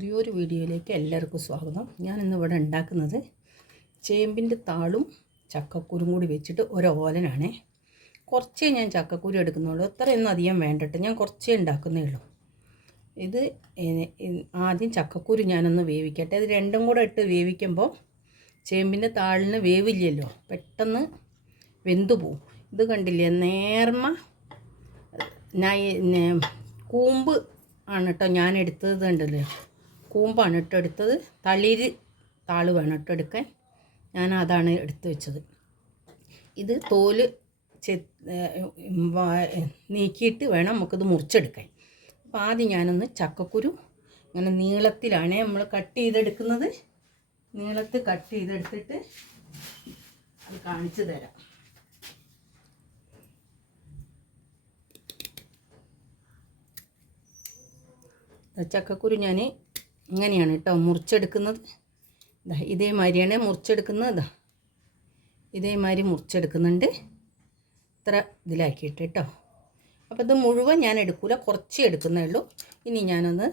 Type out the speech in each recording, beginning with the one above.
പുതിയൊരു വീഡിയോയിലേക്ക് എല്ലാവർക്കും സ്വാഗതം. ഞാൻ ഇന്ന് ഇവിടെ ഉണ്ടാക്കുന്നത് ചേമ്പിന്റെ താളും ചക്കക്കുരും കൂടി വെച്ചിട്ട് ഒരു ഓലനാണ്. കുറച്ചേ ഞാൻ ചക്കക്കുരു എടുക്കുന്നുള്ളൂ. അത്രയൊന്നും അധികം വേണ്ടിട്ട്. ഞാൻ കുറച്ചേ ഉണ്ടാക്കുന്നേ ഉള്ളൂ. ഇത് ആദ്യം ചക്കക്കുരു ഞാനൊന്ന് വേവിക്കട്ടെ. ഇത് രണ്ടും കൂടെ ഇട്ട് വേവിക്കുമ്പോൾ ചേമ്പിന്റെ താളിന് വേവില്ലല്ലോ. പെട്ടെന്ന് വെന്തു പോവും. ഇത് കണ്ടില്ലേ? നേർമ കൂമ്പ് ആണ് കേട്ടോ ഞാൻ എടുത്തത് ഉണ്ടല്ലോ കൂമ്പാണ് ഇട്ടെടുത്തത്. തളിര് താൾ വേണം ഇട്ടെടുക്കാൻ. ഞാൻ അതാണ് എടുത്തു വെച്ചത്. ഇത് തോൽ ചെ നീക്കിയിട്ട് വേണം നമുക്കിത് മുറിച്ചെടുക്കാൻ. അപ്പോൾ ആദ്യം ഞാനൊന്ന് ചക്കക്കുരു ഇങ്ങനെ നീളത്തിലാണ് നമ്മൾ കട്ട് ചെയ്തെടുക്കുന്നത്. നീളത്തിൽ കട്ട് ചെയ്തെടുത്തിട്ട് അത് കാണിച്ചു തരാം. ചക്കക്കുരു ഞാൻ ഇങ്ങനെയാണ് കേട്ടോ മുറിച്ചെടുക്കുന്നത്. ഇതാ ഇതേമാതിരിയാണ് മുറിച്ചെടുക്കുന്നത്. ഇതാ ഇതേമാതിരി മുറിച്ചെടുക്കുന്നുണ്ട്. ഇത്ര ഇതിലാക്കിയിട്ട് കേട്ടോ. അപ്പോൾ ഇത് മുഴുവൻ ഞാൻ എടുക്കില്ല കുറച്ചേ എടുക്കുന്നേ ഉള്ളൂ. ഇനി ഞാനൊന്ന്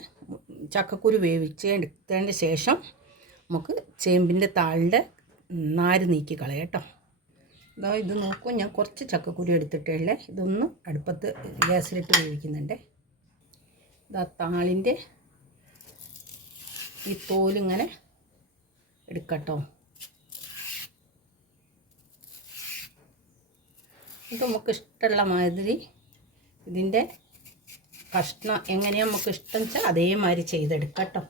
ചക്കക്കുരു വേവിച്ച് എടുത്തതിന്റെ ശേഷം നമുക്ക് ചേമ്പിന്റെ താളിന്റെ നാര് നീക്കി കളയാം കേട്ടോ. ഇതാ ഇത് നോക്കൂ ഞാൻ കുറച്ച് ചക്കക്കുരു എടുത്തിട്ടേ ഉള്ളേ. ഇതൊന്ന് അടുപ്പത്ത് ഗ്യാസിലിട്ട് വേവിക്കുന്നുണ്ട്. ഇതാ താളിന്റെ ഈ തോലിങ്ങനെ എടുക്കട്ടോ. ഇത് നമുക്ക് ഇഷ്ടമുള്ള മാതിരി ഇതിന്റെ കഷ്ണം എങ്ങനെയാണ് നമുക്ക് ഇഷ്ടം വെച്ചാൽ അതേമാതിരി ചെയ്തെടുക്കട്ടോ.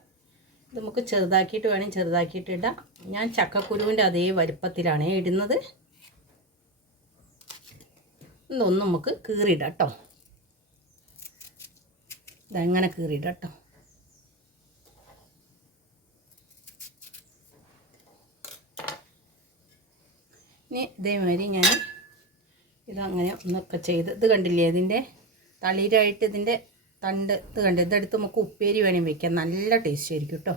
ഇത് നമുക്ക് ചെറുതാക്കിയിട്ട് വേണം ചെറുതാക്കിയിട്ട് ഇടാം. ഞാൻ ചക്കക്കുരുവിന്റെ അതേ വലുപ്പത്തിലാണ് ഇടുന്നത്. ഇതൊന്നും നമുക്ക് കീറിയിടാം കേട്ടോ ഇതെങ്ങനെ കീറിയിടാം കേട്ടോ ഇനി ഇതേമാതിരി ഞാൻ ഇതങ്ങനെ ഒന്നൊക്കെ ചെയ്ത്. ഇത് കണ്ടില്ലേ? ഇതിന്റെ തളിരായിട്ട് ഇതിന്റെ തണ്ട് ഇത് കണ്ട് ഇതെടുത്ത് നമുക്ക് ഉപ്പേരി വേണേൽ വയ്ക്കാം നല്ല ടേസ്റ്റ് ആയിരിക്കും കേട്ടോ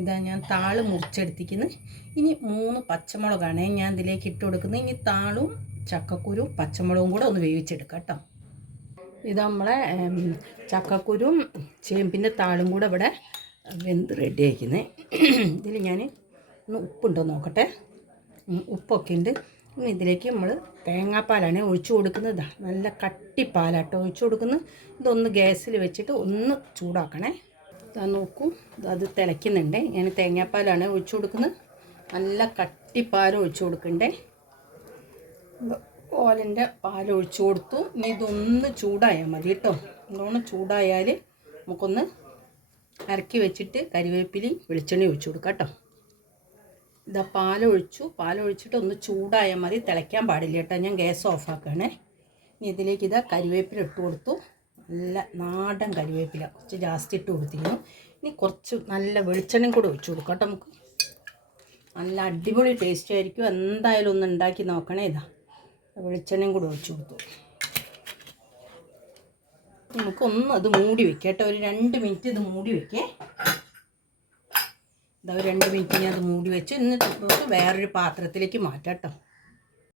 ഇതാ ഞാൻ താൾ മുറിച്ചെടുത്തിക്കുന്നത് ഇനി മൂന്ന് പച്ചമുളകാണ് ഞാൻ ഇതിലേക്ക് ഇട്ട് കൊടുക്കുന്നത്. ഇനി താളും ചക്കക്കുരും പച്ചമുളകും കൂടെ ഒന്ന് വേവിച്ചെടുക്കാം കേട്ടോ ഇത് നമ്മളെ ചക്കക്കുരും ചേമ്പിന്റെ താളും കൂടെ ഇവിടെ വെന്ത് റെഡി ആക്കുന്നത് ഇതിൽ ഞാൻ ഒന്ന് ഉപ്പുണ്ടോ നോക്കട്ടെ. ഉപ്പൊക്കെ ഉണ്ട് ഇനി ഇതിലേക്ക് നമ്മൾ തേങ്ങാപ്പാലാണ് ഒഴിച്ചു കൊടുക്കുന്നത്. നല്ല കട്ടിപ്പാലാട്ടോ ഒഴിച്ചു കൊടുക്കുന്നത്. ഇതൊന്ന് ഗ്യാസിൽ വെച്ചിട്ട് ഒന്ന് ചൂടാക്കണേ. ഇതാ നോക്കൂ. അത് തിളയ്ക്കുന്നുണ്ട്. ഞാൻ തേങ്ങാപ്പാലാണ് ഒഴിച്ചു കൊടുക്കുന്നത്. നല്ല കട്ടിപ്പാൽ ഒഴിച്ചു കൊടുക്കണ്ടേ. ഓലന്റെ പാൽ ഒഴിച്ചു കൊടുത്തു. ഇനി ഇതൊന്ന് ചൂടായാൽ മതി കേട്ടോ. ഇതൊന്ന് ചൂടായാൽ നമുക്കൊന്ന് ഇറക്കി വെച്ചിട്ട് കരിവേപ്പിലി വെളിച്ചെണ്ണ ഒഴിച്ചു കൊടുക്കാം കേട്ടോ. ഇതാ പാലൊഴിച്ചു. പാലൊഴിച്ചിട്ട് ഒന്ന് ചൂടായാൽ മതി. തിളയ്ക്കാൻ പാടില്ല കേട്ടോ. ഞാൻ ഗ്യാസ് ഓഫാക്കുകയാണേ. ഇനി ഇതിലേക്ക് ഇതാ കരിവേപ്പില ഇട്ട് കൊടുത്തു. നല്ല നാടൻ കരിവേപ്പില. കുറച്ച് ജാസ്തി ഇട്ട് കൊടുത്തിരുന്നു ഇനി കുറച്ച് നല്ല വെളിച്ചെണ്ണയും കൂടെ ഒഴിച്ചു കൊടുക്കാം നമുക്ക്. നല്ല അടിപൊളി ടേസ്റ്റ് ആയിരിക്കും. എന്തായാലും ഒന്ന് ഉണ്ടാക്കി നോക്കണേ ഇതാ. വെളിച്ചെണ്ണയും കൂടെ ഒഴിച്ചു കൊടുത്തു. നമുക്കൊന്ന് അത് മൂടി വെക്കാം കേട്ടോ. ഒരു രണ്ട് മിനിറ്റ് ഇത് മൂടി വെക്കേ. ഇതാ രണ്ട് മിനിറ്റ് ഞാൻ അത് മൂടി വെച്ച് നമുക്ക് വേറൊരു പാത്രത്തിലേക്ക് മാറ്റാം കേട്ടോ.